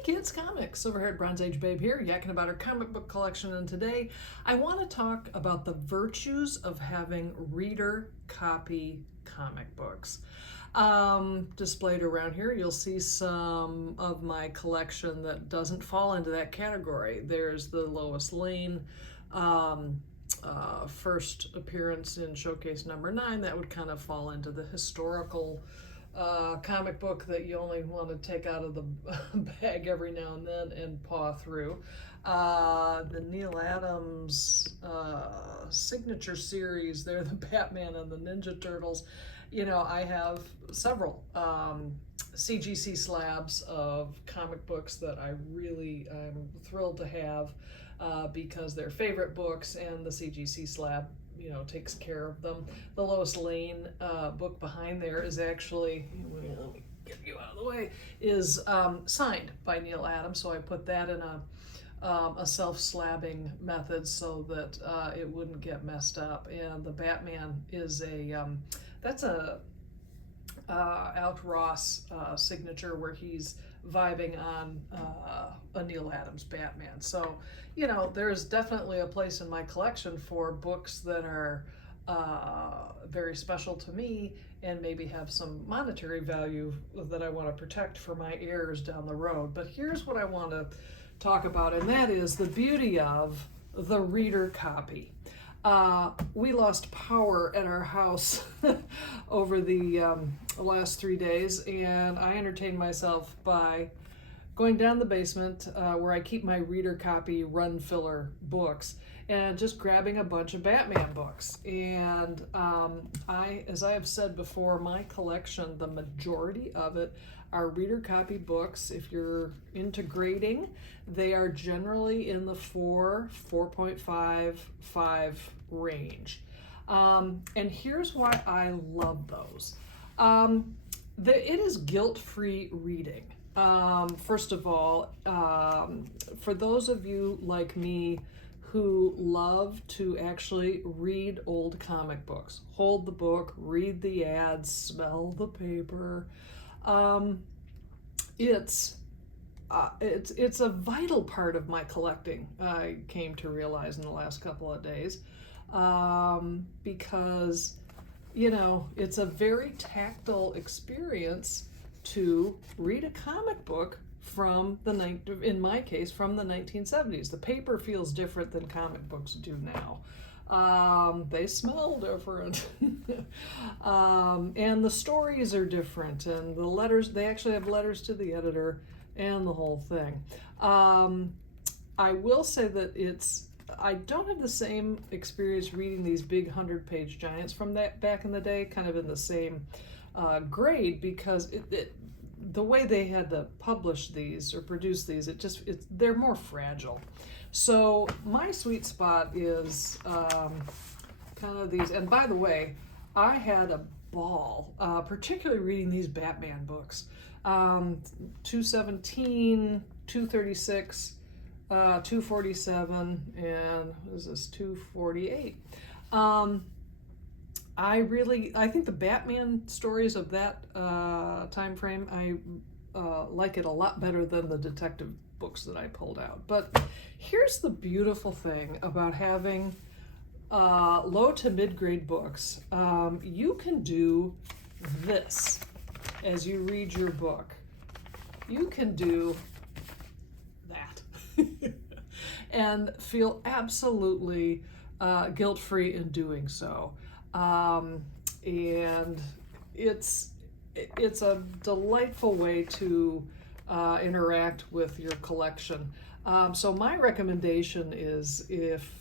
Hey kids, comics. Silverhaired Bronze Age babe here, yakking about her comic book collection, and today I want to talk about the virtues of having reader copy comic books. Displayed around here, you'll see some of my collection that doesn't fall into that category. There's the Lois Lane first appearance in Showcase number 9. That would kind of fall into the historical comic book that you only want to take out of the bag every now and then and paw through. The Neil Adams signature series, they're the Batman and the Ninja Turtles. You know, I have several CGC slabs of comic books that I'm thrilled to have because they're favorite books, and the CGC slab takes care of them. The Lois Lane book behind there is actually, let me get you out of the way, is signed by Neil Adams, so I put that in a self-slabbing method so that it wouldn't get messed up. And the Batman is that's a Alec Ross signature where he's vibing on a Neil Adams Batman. So, there's definitely a place in my collection for books that are very special to me and maybe have some monetary value that I want to protect for my heirs down the road. But here's what I want to talk about, and that is the beauty of the reader copy. We lost power at our house over the last 3 days, and I entertained myself by going down the basement where I keep my reader copy run filler books and just grabbing a bunch of Batman books. And as I have said before, my collection, the majority of it are reader copy books. If you're into grading, they are generally in the 4.5, 5 range. And here's why I love those. It is guilt-free reading. First of all, for those of you like me who love to actually read old comic books, hold the book, read the ads, smell the paper, it's a vital part of my collecting, I came to realize in the last couple of days, because it's a very tactile experience to read a comic book in my case, from the 1970s. The paper feels different than comic books do now. They smell different. And the stories are different, and the letters, they actually have letters to the editor and the whole thing. I will say that I don't have the same experience reading these big 100-page giants from that back in the day, kind of in the same grade, because the way they had to publish these or produce these, they're more fragile. So my sweet spot is kind of these. And by the way, I had a ball, particularly reading these Batman books. 217, 236, 247, and what is this, 248. I think the Batman stories of that time frame, I like it a lot better than the detective books that I pulled out. But here's the beautiful thing about having low to mid-grade books. You can do this as you read your book. You can do that and feel absolutely guilt-free in doing so. And it's a delightful way to interact with your collection. So my recommendation is, if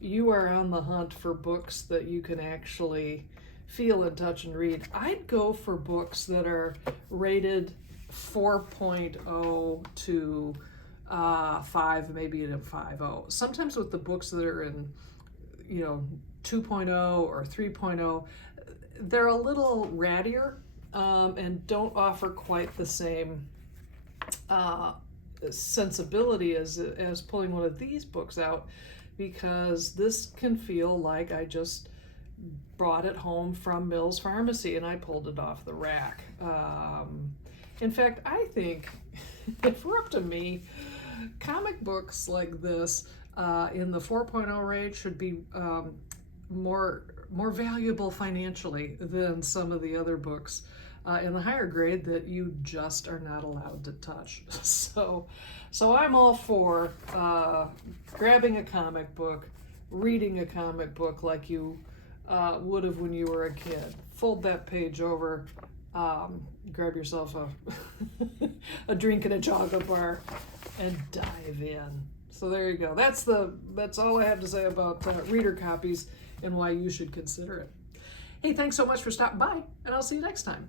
you are on the hunt for books that you can actually feel and touch and read, I'd go for books that are rated 4.0 to 5, maybe a 5.0. Sometimes with the books that are in 2.0 or 3.0, they're a little rattier and don't offer quite the same sensibility as pulling one of these books out, because this can feel like I just brought it home from Mills Pharmacy and I pulled it off the rack. In fact, I think if we're up to me, comic books like this in the 4.0 range should be more valuable financially than some of the other books in the higher grade that you just are not allowed to touch. So I'm all for grabbing a comic book, reading a comic book like you would have when you were a kid. Fold that page over, grab yourself a drink and a chocolate bar, and dive in. So there you go. That's all I have to say about reader copies and why you should consider it. Hey, thanks so much for stopping by, and I'll see you next time.